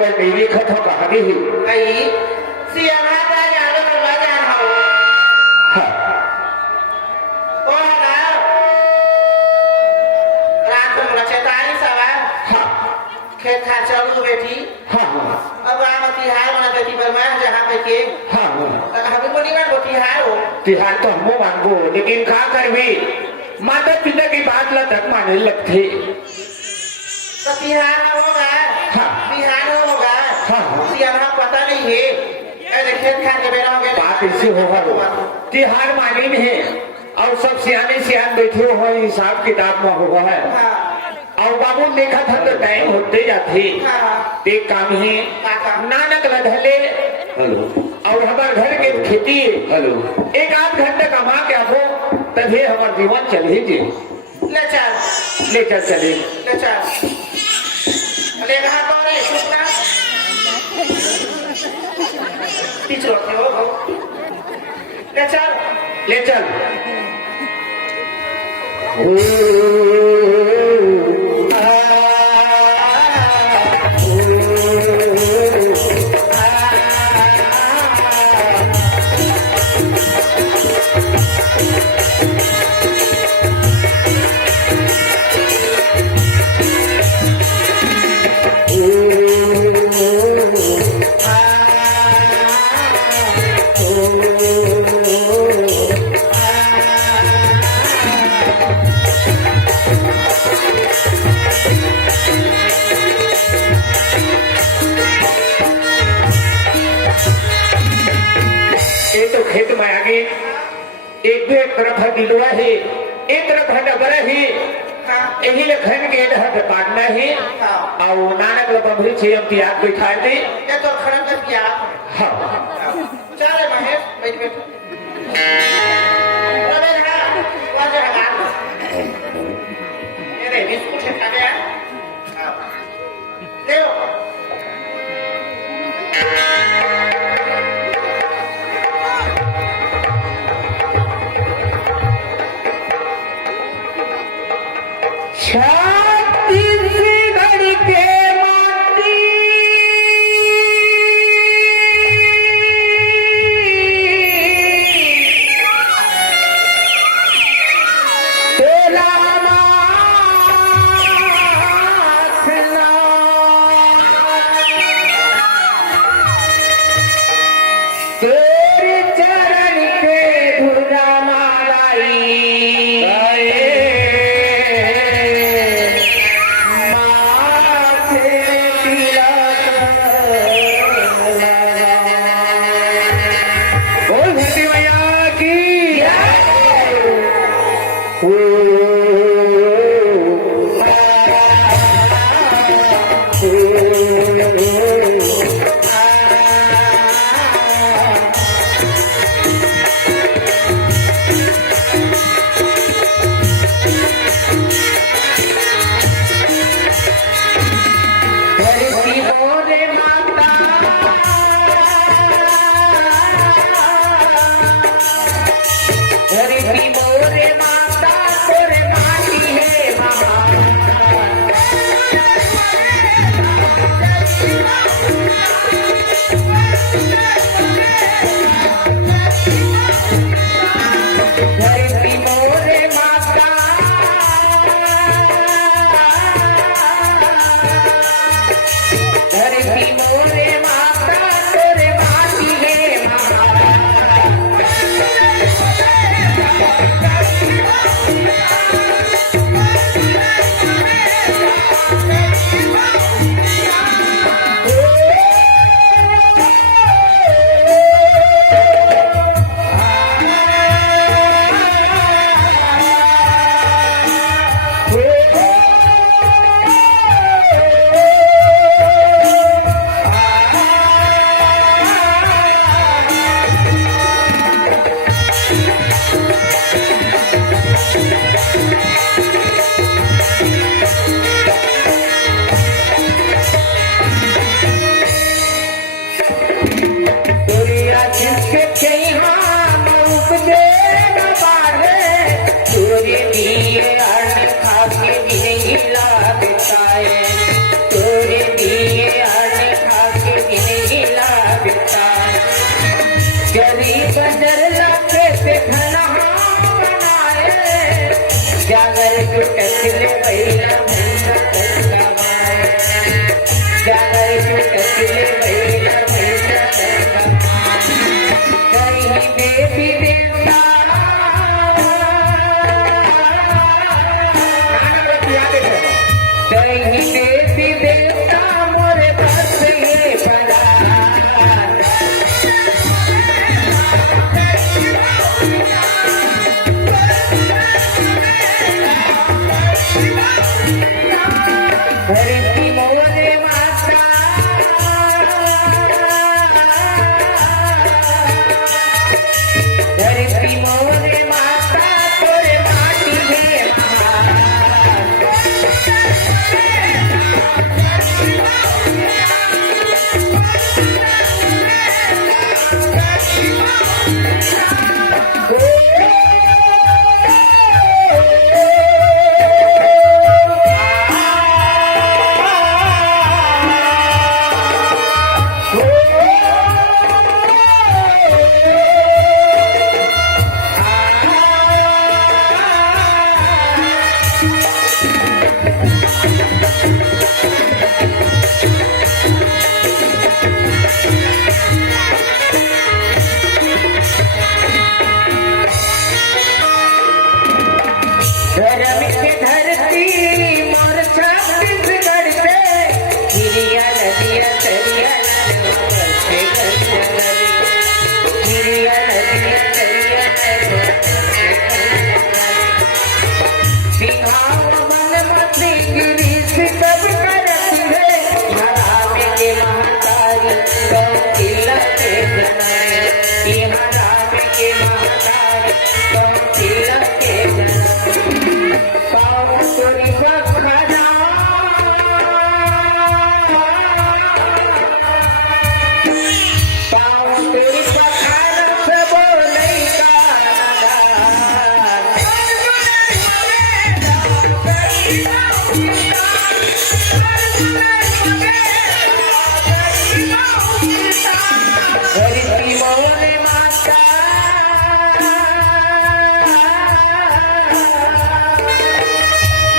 गए मेरी खतों कहा गई आई सिया भाता जाने पर बाजार हो हाँ ओ ना रात में मुझे तारी सवा हाँ खेत खा चालू बेटी हाँ अब आमती हाय मना बेटी पर मैं जहाँ पे के हाँ हमें को नहीं बोती हाय हो तिहार तो हम मांगो लेकिन कहा कर भी माता पिता की बात ला तक माने लगते तो तिहार ना होगा हाँ तिहार होगा हाँ तिहार हम पता नहीं है ऐसे खेत खाने में रहोगे बात ऐसे होगा तिहार माने में है और सब सियाने सियान बैठे हुए हिसाब किताब में होगा है और बाबू देखा था तो टाइम होते जाते एक काम है नानक लधले हेलो और हमारे घर के खेती हेलो एक आध घंटे कमा के आबो तभी हमारा जीवन चले जी ले चल चले ले कहा तो रे शुक्ला टीचर हो ले चल खेत में आगे एक भी एक तरफ है दिलवा है एक तरफ है डबर है यही लखन के हट काटना है और नानक लबरी छे हम त्याग बैठा दे ये तो खड़न का त्याग हाँ चल महेश बैठ अरे हां वाजे हां ये बिस्कुट है क्या ले छत्तीसगढ़ के माटी तेरा तेरे चरण के धुरा मालाई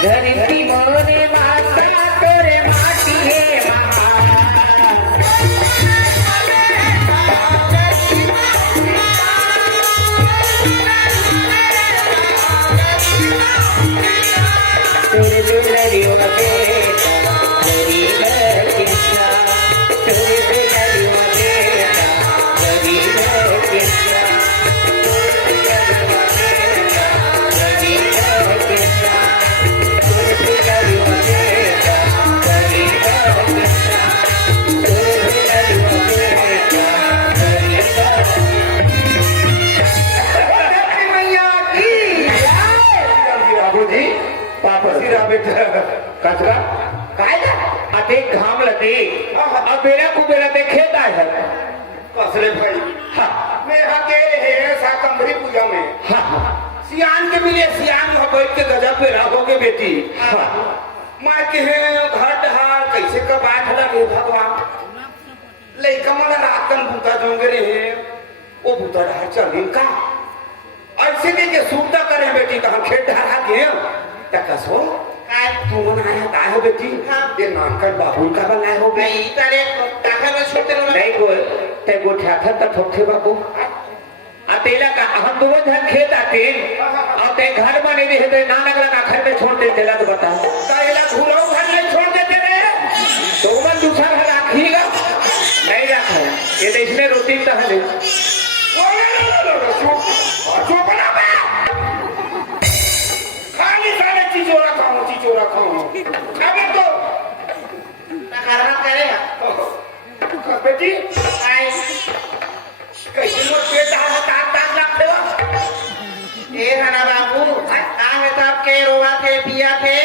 धरती मोरे माता तोरे माटी है तोरे दुलरियो बेटा गरीब कृष्णा तोरे दुलरियो बेटा गरीब कृष्णा कचरा काय आता घाम लते बेरा कुबेरा ते खेत आहे कसले भाई हाँ मैं आके है साकंबरी पूजा में हाँ सियान के मिले सियान में बैठ के गजब पे रहोगे बेटी हाँ माँ के है घर डहार कैसे का बात लगे भगवान लइका मला रातन भूता जोंगे रे वो भूता डहार चल दिन का ऐसे नहीं के सूखता करे बेटी का हम खेत डहार गए तकसो काय तू बनाया का है बेटी ये नामकल बाबू का बनाया हो नहीं तारे टाका में छोटे नहीं गोल ते गोठ्या था त ठोके बाबू अतेला का हम दो जन खेत आते और ते घर बने रहे ते ना लगला का घर में छोड़ दे देला तो बता ताएला घुरो घर नहीं छोड़ देते रे तो मन दूसरा घर रखिएगा नहीं रखा ये तो इसमें रोटी तो है चुप ना बे खाली सारे चीजों रखाऊं अबे तो करना करेगा बेटी आई कैसे लोग पेट हाथ ताक रखते हो ए हना बाबू आगे तब के रोवा थे पिया थे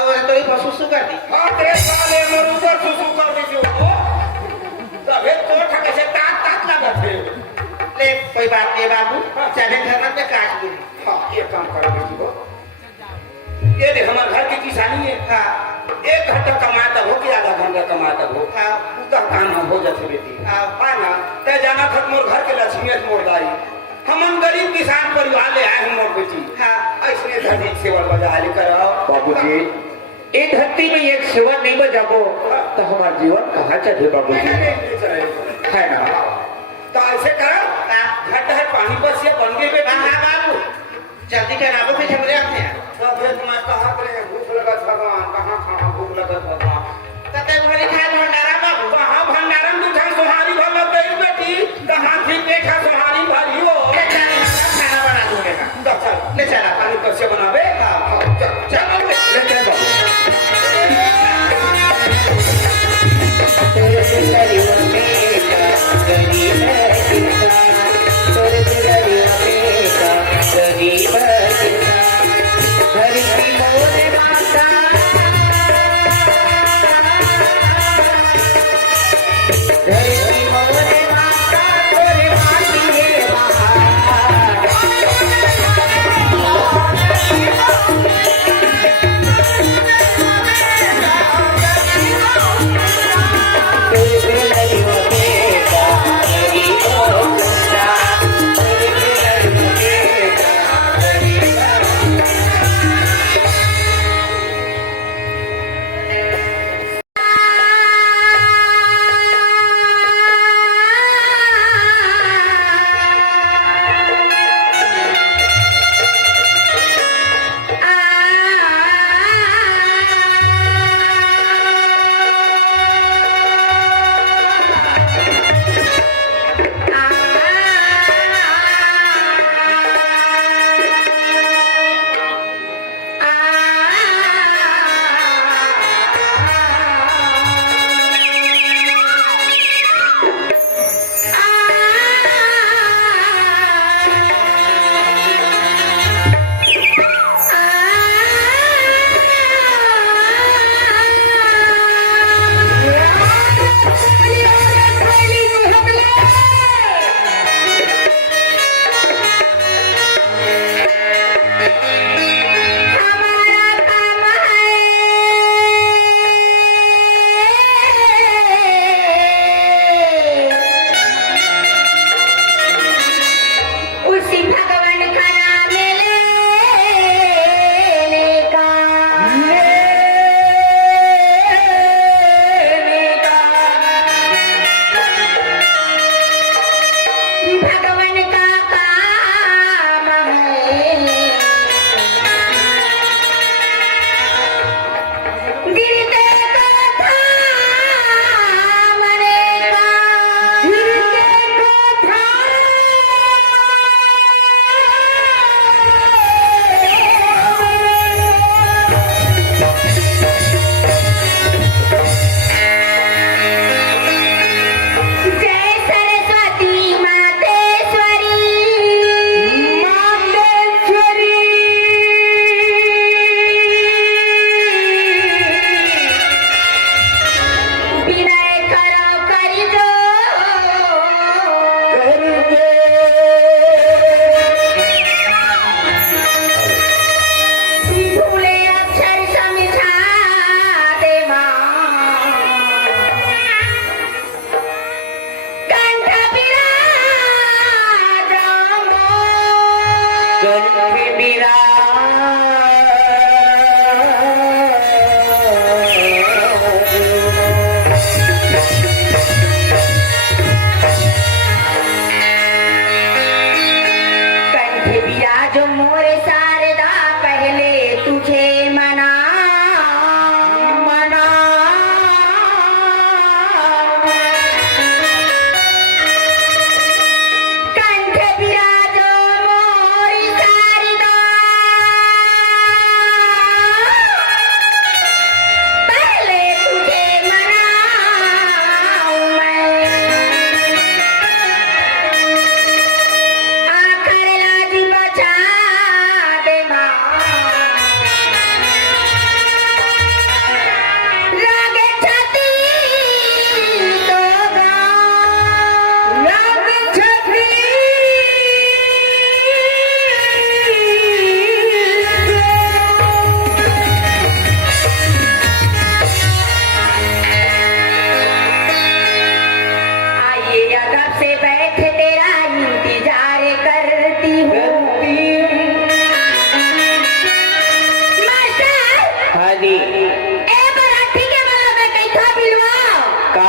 और तो ही सुसु कर दी हां ते साले मरु पर सुसु कर दी जो तबे तो ठके से ताक लगा थे ले कोई बात नहीं बाबू चले घर में काट दी हां ये काम कर बेटी को ये दे हमारे घर की किसानी है हाँ एक घंटा कमाता हो कि आधा घंटा कमाता हो हाँ उसका काम हो जाते बेटी हाँ पाना ते जाना था मोर घर के लक्ष्मी मोर दाई हम गरीब किसान परिवार ले आए हैं मोर बेटी हाँ ऐसे धरती सेवा बजा ले कराओ बाबूजी ये धरती में एक सेवा नहीं बजाबो तो हमारा जीवन कहाँ चले बाबूजी है ना तो ऐसे करो घट है पानी पर से बन गए बेटा हाँ बाबू जल्दी कराबो फिर हमरे अपने मैं कहाँ करे भूख लगत भगवान कहाँ भूख लगत भगवान तते घरे खाए भंडारा बाबू कहाँ भंडारा में उठा सोहारी भर लग गई बेटी कहाँ थी देखा सोहारी भरी हो खाना बना दूंगे चल ले चला पानी कैसे बनावे चल ले चल बाबू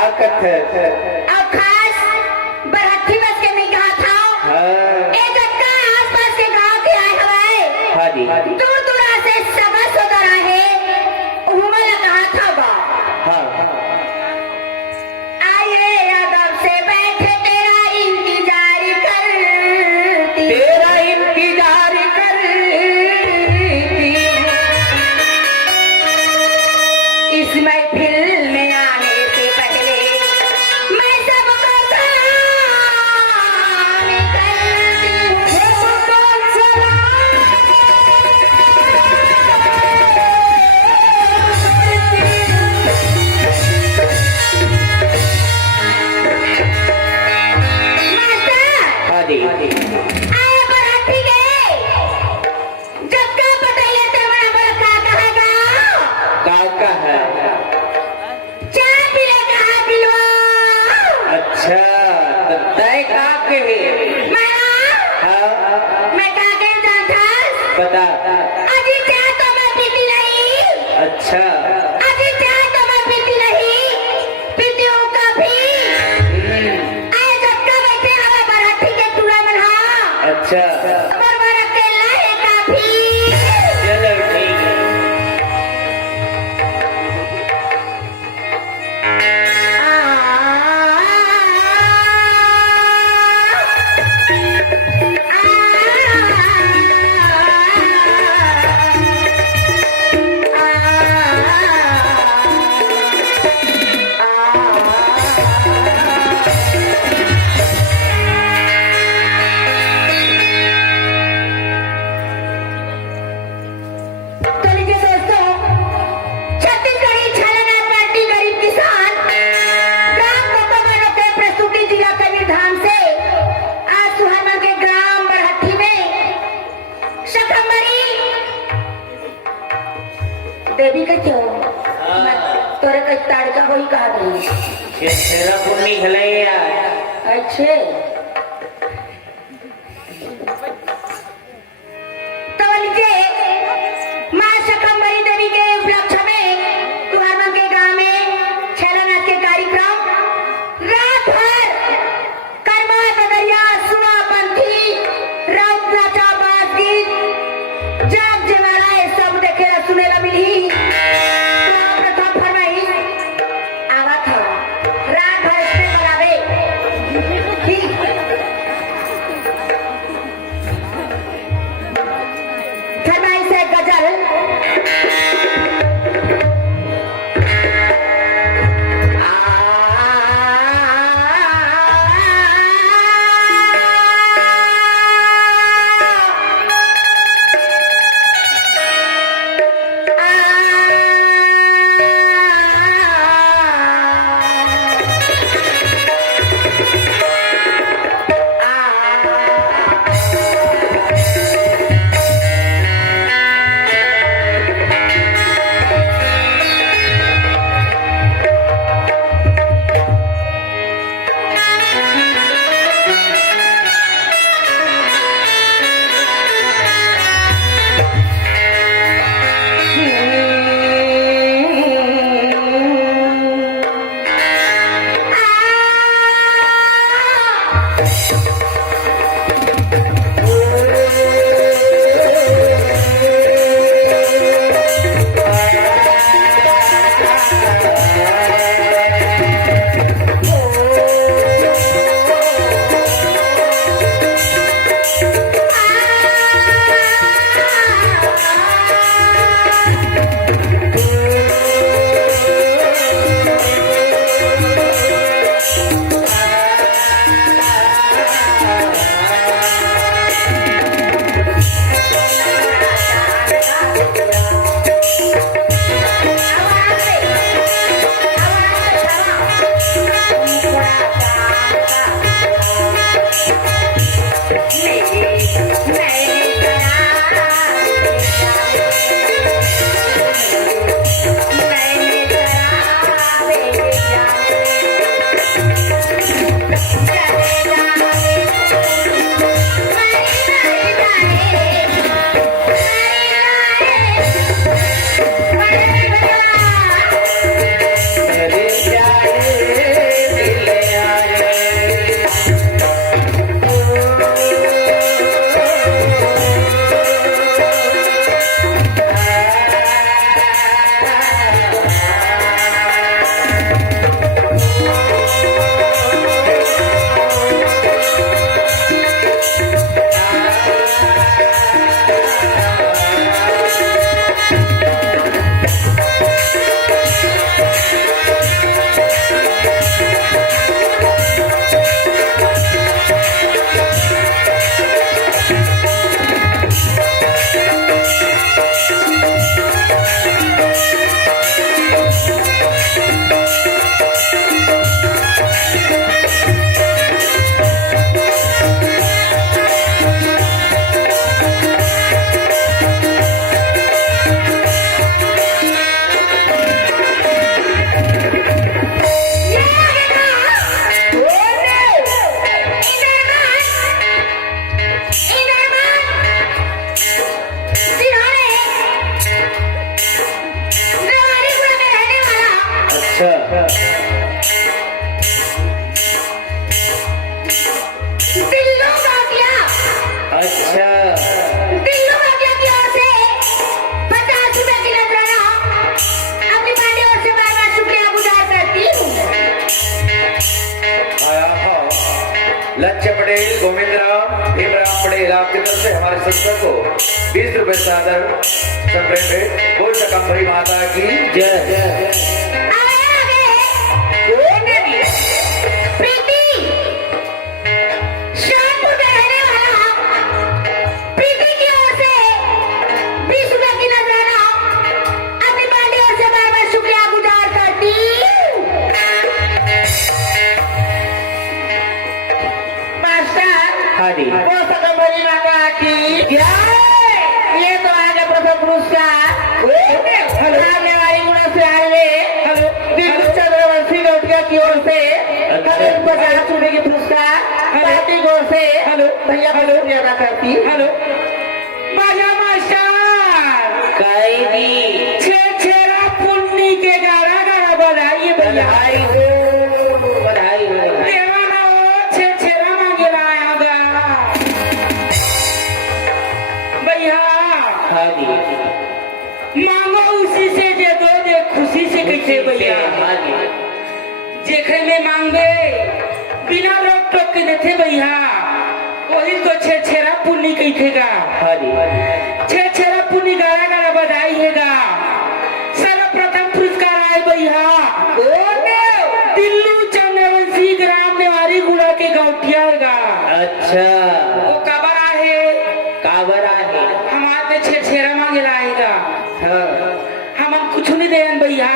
का करते और खास बरहट्ठी बस के नहीं कहा था हाँ ए जगह आसपास के गांव के आए हवाए हाँ जी दूर दूरा से सगा सोदर आए उमल कहा था बा हाँ आइए यादव से बैठे तेरा इंतजार करती तेरा इंतजार करती इस महफिल में आने से पहले मैं सबको सलाम करती हूँ सबको मास्टर हाँ जी आए बराती गए जक्का पटाइए ते बड़ा बड़ा का कहेगा का है चाय पीने कहा दिलवा अच्छा तो तय का के हाँ मैं का के जाता बता अजी चाय तो मैं पीती नहीं अच्छा अजी चाय तो मैं पीती नहीं पीती हूँ कभी आए जक्का बैठे हवा बराती के टूरा बना अच्छा और बड़ा केला है काफी चलो ठीक है तो लीजिए दोस्तों छत्तीसगढ़ी छालाना पार्टी गरीब किसान ग्राम कोकोमानो के प्रस्तुति जिला कबीर धाम से आज सुहाना के ग्राम बरहट्ठी में शकंबरी देवी के क्यों तोरे के ताड़का होई कहा गई तेरा पुण्य खलैया अच्छे तो लीजिए माँ शकंबरी देवी के उपलक्ष्य में कुहाना के गांव में छेलानाथ के कार्यक्रम रात भर कर्मा बदरिया सुआ पंथी राउत नाचा बात गीत जाग जवाड़ा ये सब देखे ला सुने ला मिली तो प्रथम फरमाई आवा था रात भर इसमें बनावे ठीक फरमाई से गजल अरे जाने लक्ष्य पटेल, गोविंद राम, भीमराम पटेल आपकी तरफ से हमारे संस्था को 20 रुपए से आदर संप्रेम भेंट। बोल सकम्बरी माता की जय। वो सकम्बरी माता की ये तो आगे प्रथम पुरस्कार वाली गुणों से आए दिल्ली चंद्रवंशी गौटिया की ओर से 50 रुपए की पुरस्कार पार्टी की ओर से भैया अदा करती। हेलो माया मास्टर कैदी छेरा पुन्नी के गारा गारा बधाई बधाई हो बधाई हो। मांगो उसी से जे दो दे खुशी से कैसे भैया जेखरे में मांगे बिना रोक टोक के देते भैया वही तो छेरा पुन्नी कहेगा छेरा पुन्नी गारा गारा बधाई हैगा। सर्वप्रथम पुरस्कार आए भैया दिल्लू चंद्रवंशी ग्राम नेवारी गुड़ा के गौटिया हैगा। अच्छा वो काबर आहे हमारे छेरा मांगे लाएगा। हम कुछ नहीं देन भैया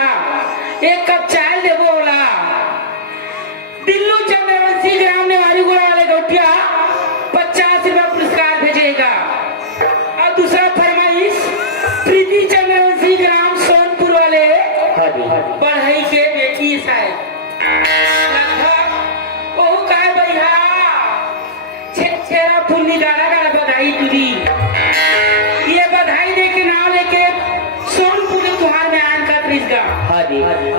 एक कप चाय दे बोला दिल्लू चंद्रवंशी ग्राम नेवारी गुड़ा वाले गौटिया 50 रुपया पुरस्कार भेजेगा। और दूसरा फरमाइश प्रीति चंद्रवंशी ग्राम सोनपुर वाले बढ़ई के बेटी शायद वो का भैया छेरा पुन्नी गाड़ा गाड़ा बधाई तुरी ये बधाई दे के नाम लेके सोनपुर तुम्हारे में आन का त्रिशगा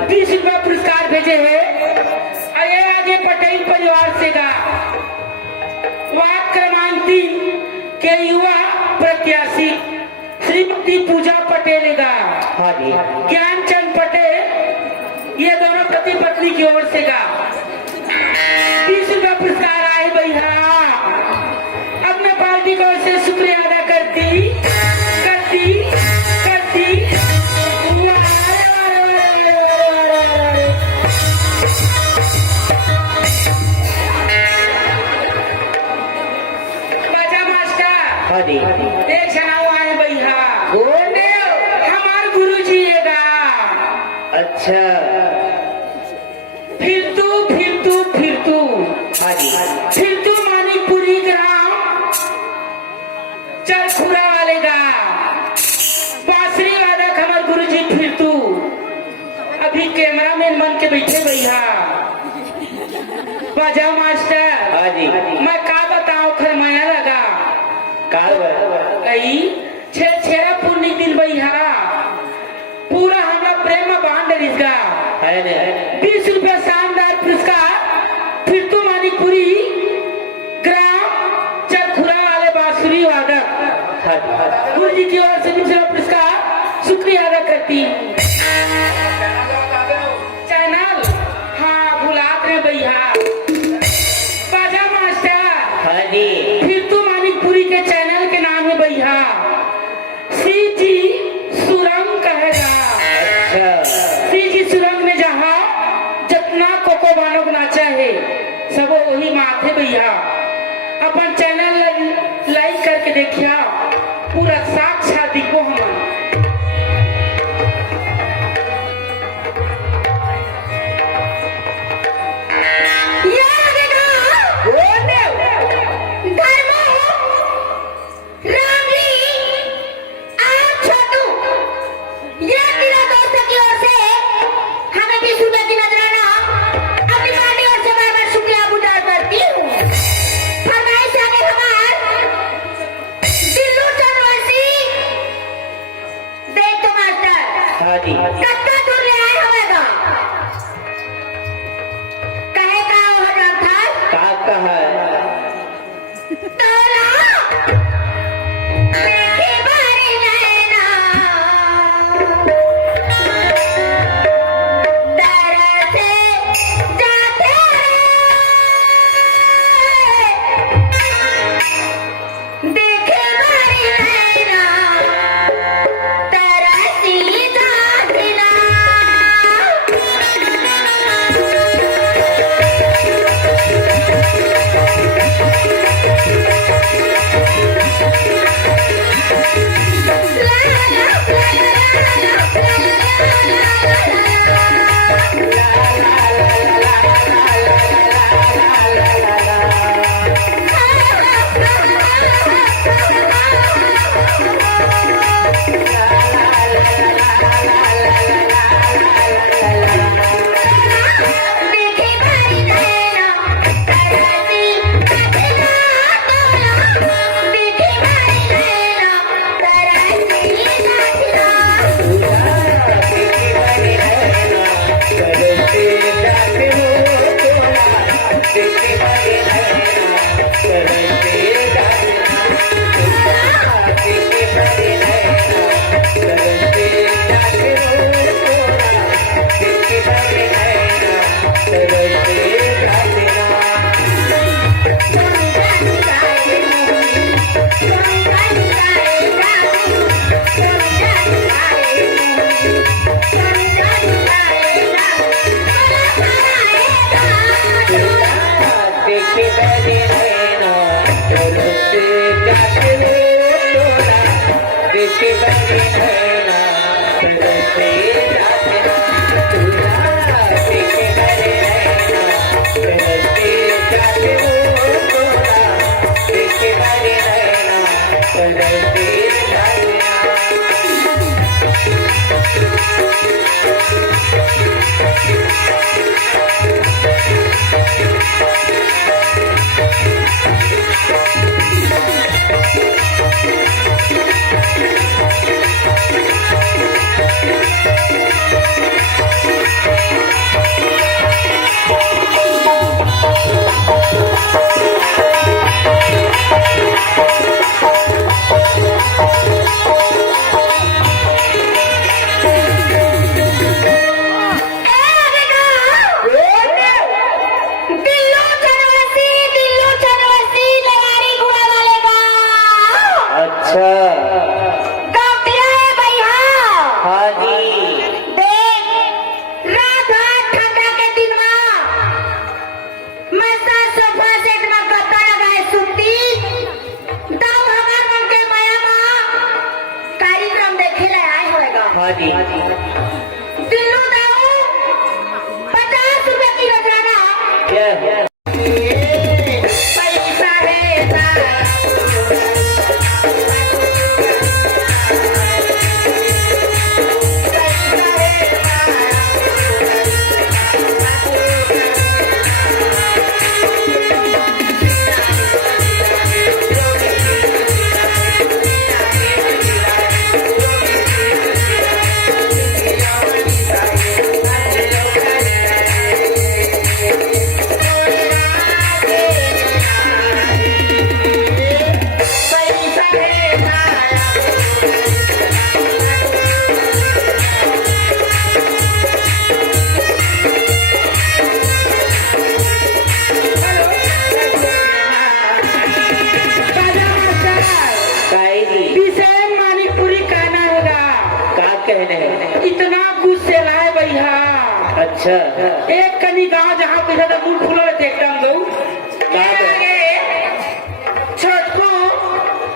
20 रुपया पुरस्कार भेजे है। अये आगे पटेल परिवार से का वार्ड क्रमांक 3 के युवा प्रत्याशी श्रीमती पूजा पटेल का ज्ञानचंद पटेल ये दोनों पति पत्नी की ओर से का 20 रुपया पुरस्कार आए भैया। अपने पार्टी को से शुक्रिया अदा करती बाजा मास्टर एक जनाव आए भैया हमारे गुरु जी येगा। अच्छा फिर तू मानिकपुरी ग्राम चरखुरा वाले का बांसुरी वादक हमारे गुरुजी फिर तू अभी कैमरा मैन बन के बैठे भैया। बाजा मास्टर मैं का बताऊं खरमाया लगा कई छेरा पुन्नी दिन भैया पूरा हमरा प्रेम में बांध इसका 20 रुपया शानदार पुरस्कार फिर तू मानिकपुरी ग्राम चरखुरा वाले बांसुरी वादक गुरु जी की ओर से दूसरा पुरस्कार शुक्रिया अदा करती। चैनल हाँ भुलात रहे भैया बाजा मास्टर फिर तू मानिकपुरी के चैनल के नाम है भैया सीजी सुरंग कहेगा। सीजी सुरंग में जहाँ जितना कोको बानों को नाचा है सब वही माथे भैया। अपन चैनल लाइक करके देखिया पूरा साक्षात दिखो हम जी दिल्लू दाऊ 50 रुपए की नजराना क्या पैसा है इतना गुस्से लाए भैया। अच्छा एक कनी गाँव जहाँ पे ज्यादा मुंह खुला रहते एकदम दो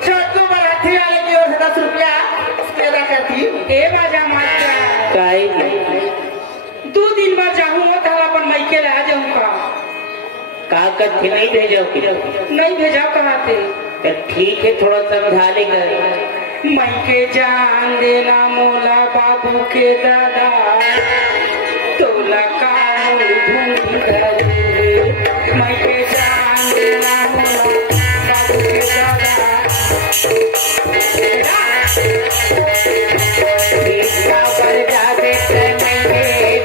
छोटको बराती वाले की ओर से 10 रुपया पैदा करती ए बाजा मास्टर काई 2 दिन बाद जाऊँ तो अपन मायके ला जाऊँगा का कथी नहीं भेजोगी नहीं भेजा कहाँ थे तो ठीक है थोड़ा समझा लेगा मायके जान देना मोला बाबू के दादा तोला का मायके जान देना मोला बाबू के दादा पर जाते समय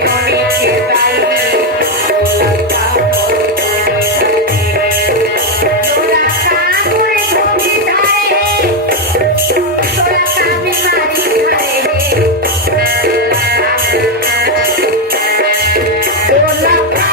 टोनी के दाई तोला का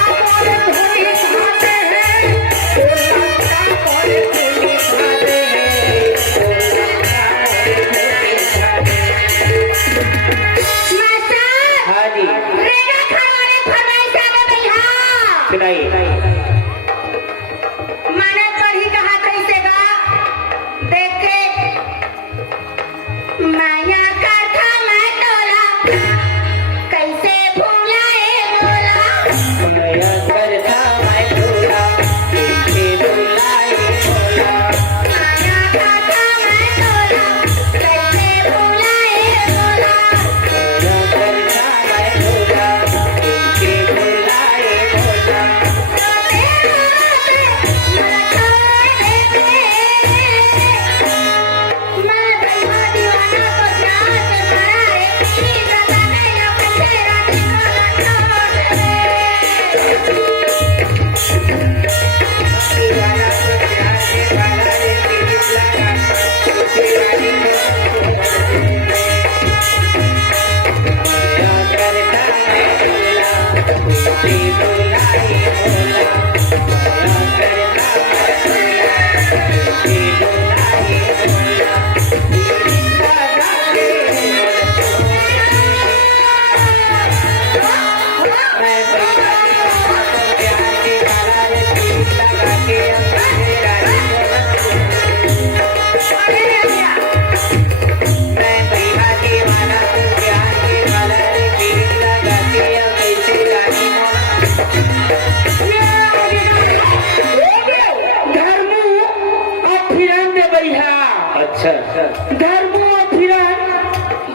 धर्म और फिरन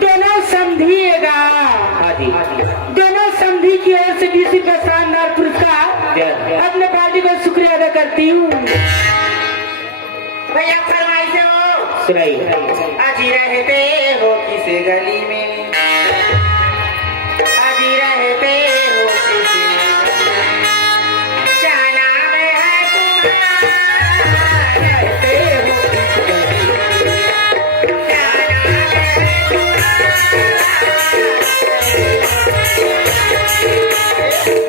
दोनों संधिएगा दोनों संधि की ओर से 20 रुपये शानदार पुरस्कार अपने पार्टी को शुक्रिया अदा करती हूँ भैया फरमाइश हो सुनाई आज ही रहते हो किसी गली में आज ही रहते हो किसी क्या नाम है तुम्हारा रहते हो किसी गली में क्या नाम है तुम्हारा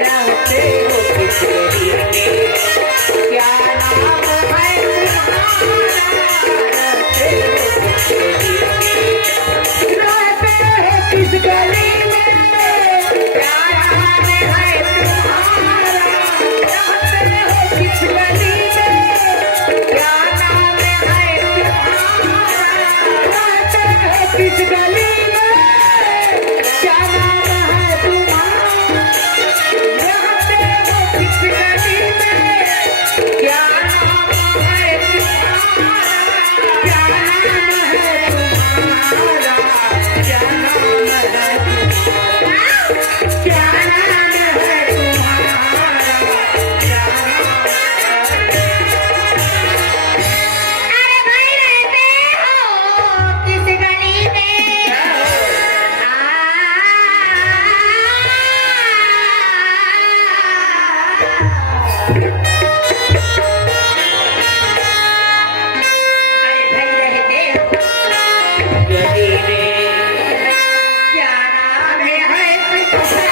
रहते हो किसी गली में क्या नाम है तुम्हारा रहते हो किसी गली में अरे भाई रहते गली रे क्या नाम है तुम्हारा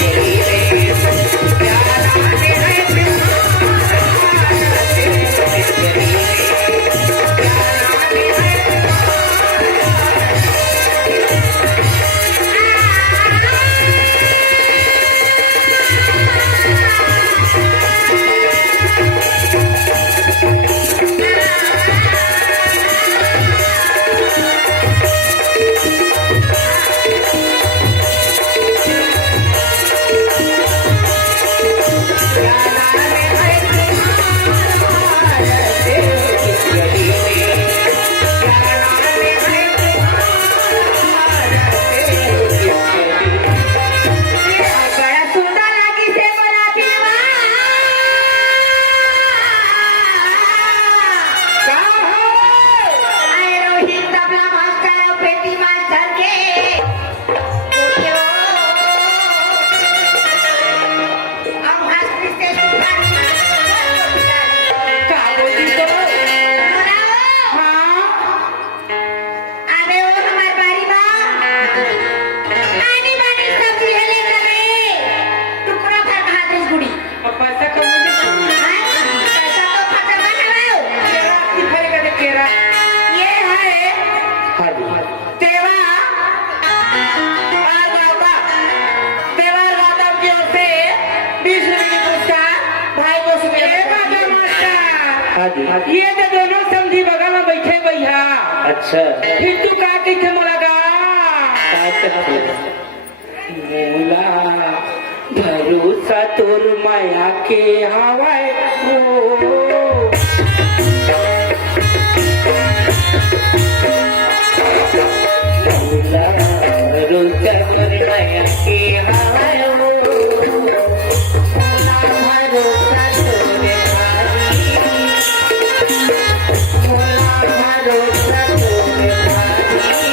गली रे क्या नाम है बड़ा सुंदर लागी से बोला पीवा आए रोहित तबला मास्टर और पेटी मास्टर के बोलियो हम हंसते से का बोली तो हाँ अबे वो हमार बारी बा आनी बानी सब्जी है लेकर टुकड़ा खा कहा दे गुड़ी पैसा कमाने ऐसा तो खतर बनाओ की फरेगा दे केरा ये है हां तेवा तेवार गाता की ओर से 20 रुपए की पुरस्कार भाई को सुने बाजा मास्टर हाँ जी ये तो दोनों समझी बगल में बैठे भैया अच्छा फिर तू का के मुलाकात मोला भरोसा तोर माया के हवाए हो मोला भरोसा तोर माया के हवाए हो मोला भरोसा तोर भाई मोला भरोसा तोर भाई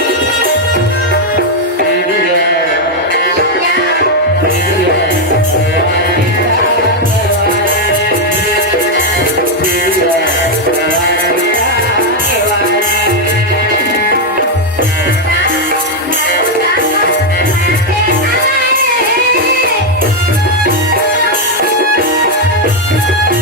Yeah.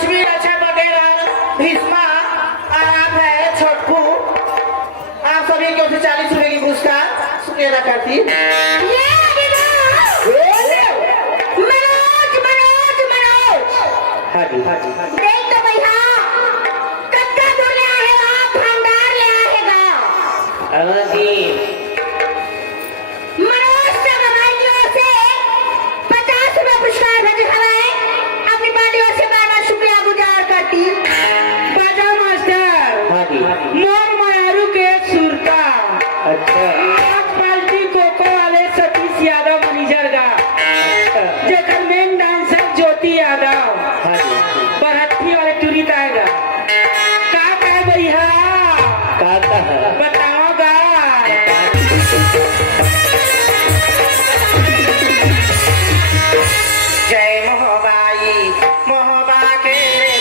लक्ष्मी रक्षा वगैरह भीष्मा और आप है छोटकू, आप सभी की ओर से 40 रुपए की पुरस्कार शुक्रिया अदा करती है। ये लगेगा। मनोज मनोज मनोज हाँ जी हाँ जी हाँ जी। देख तो भैया कक्का दूर ले आएगा, भंडार ले आएगा। हाँ जी मनोज से हमारी ओर से 50 रुपए पुरस्कार भेजे हमें, अपनी पार्टी ओर से बार-बार शुक्रिया गुजार करती। बाजा मास्टर हाँ जी हाँ जी। मोर मारू के सुरता अच्छा पार्टी कोको वाले सतीश यादव मैनेजर का जेकर मेन डांसर ज्योति यादव हाँ जी बरहट्ठी वाले टूरी आएगा का भैया कहता है बताओगा। जय मोहबाई मोहबा के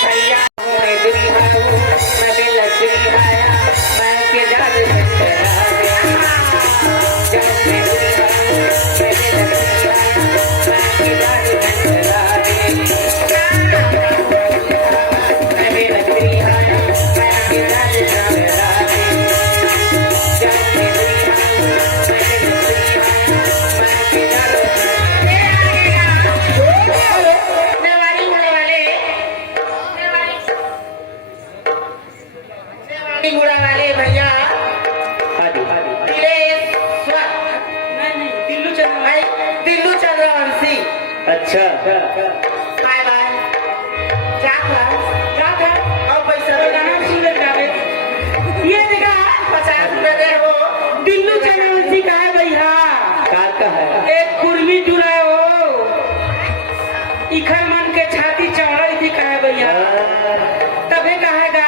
भैया मोरे दुनिया को मैं भी लक्ष्मी आया मैं के जाद चला गया जय मैं दुनिया मैं भी लक्ष्मी आया मैं के जाद चला गया मैं भी लक्ष्मी आया मैं के जाद चला गया जय मैं दुनिया मैं भी लक्ष्मी आया मैं के जाद नेवारी होने वाले नेवारी गुड़ा वाले भैया हाँ जी हाँ जी दिलेश्वर नहीं दिल्लू चल भाई दिल्लू चंद्रवंशी अच्छा बाय बाय जाकर और पैसा नाम सुन जावे ये जगह 50 रुपए दे वो दिल्लू चंद्रवंशी का है भैया कहता है एक कुर्मी जुड़ा हो इखर मन के छाती चौड़ा भी का है भैया तबे कहेगा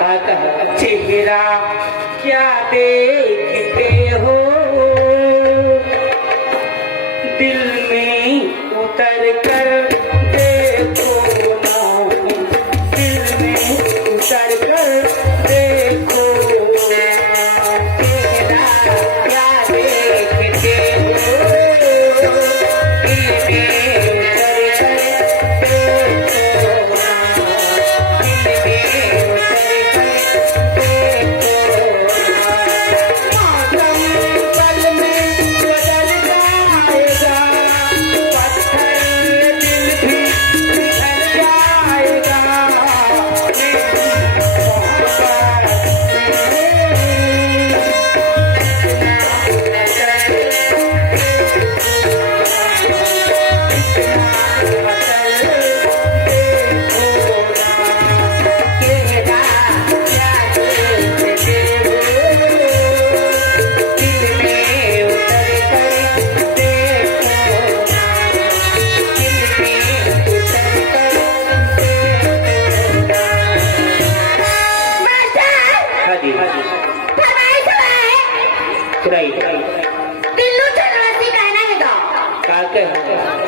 कहता है चेहरा क्या देखते हो दिल में उतर कर देखो ना दिल में उतर कर देखो चेहरा क्या देखते हो दिल में उतर कर देखो ना दिल में उतर कर हाँ जी हाँ जी फरमाइश है सुनाई दिल्लू चंद्रवंशी कहना है तो कहते हैं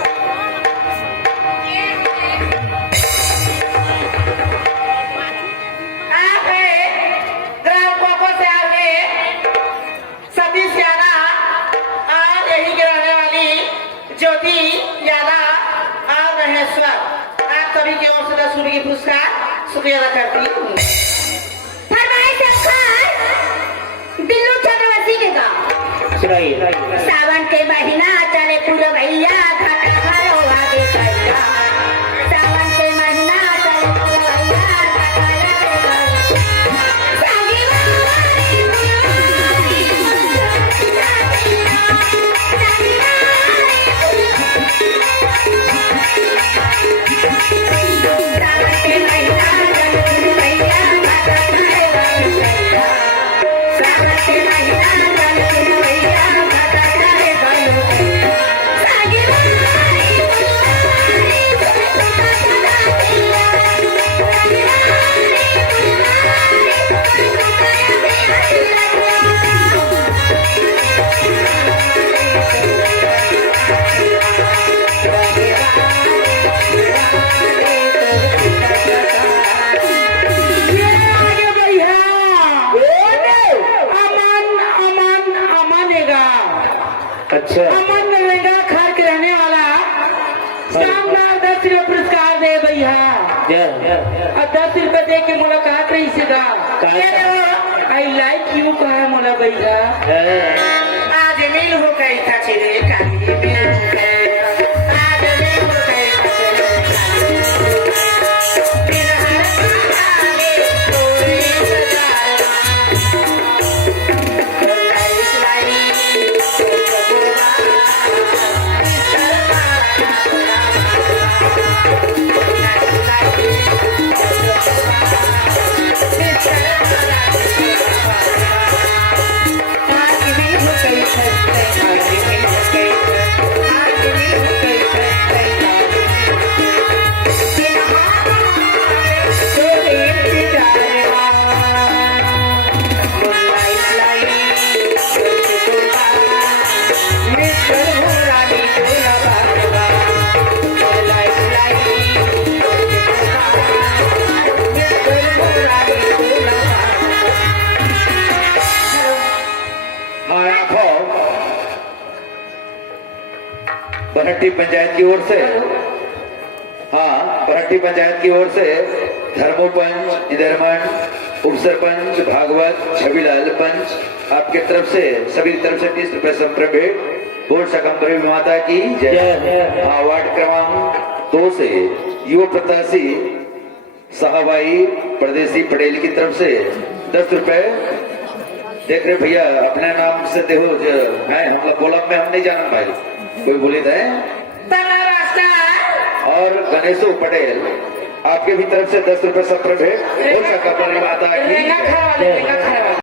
आप है ग्राम कोको से आ रहे सतीश यादव और यही के रहने वाली ज्योति यादव और महेश्वर आप सभी की ओर से 10 रुपए की पुरस्कार शुक्रिया अदा करती हूँ। फरमाइश है दिल्लू चंद्रवंशी के तो सुनाई सावन के महीना चले पूरा भैया घरो आगे भैया सावन के महीना चले पूरा भैया संगी वाली सावन के महीना चले पूरा भैया सावन के महीना चले पूरा भैया संगी ये आगे भैया अमन रहेगा अच्छा अमन रहेगा खार के रहने वाला शानदार 10 रुपये पुरस्कार दे भैया और 10 रुपए दे के मुलाकात रही सीधा आई लाइक यू कहा मोला भैया आज मिल हो गई था चिरे काली मिल हो गई आज मिल हो गई था चिरे काली बिन हर आले तोरे सजाए बरहट्टी पंचायत की ओर से बरहट्टी पंचायत की ओर से धर्मोपंच इधरमन उप सरपंच भागवत छविलाल पंच आपके तरफ से सभी तरफ से 30 रुपए संप्रभेट बोल शकंबरी माता की जय। वार्ड क्रमांक 2 से युवा प्रत्याशी साहबाई परदेसी पटेल की तरफ से 10 रुपए देख रहे भैया अपने नाम से देखो है हम लोग बोला में हम नहीं जाना भाई कोई बोले थे और गणेशो पटेल आपके भी तरफ से 10 रुपए सब भेंट हो सका माता की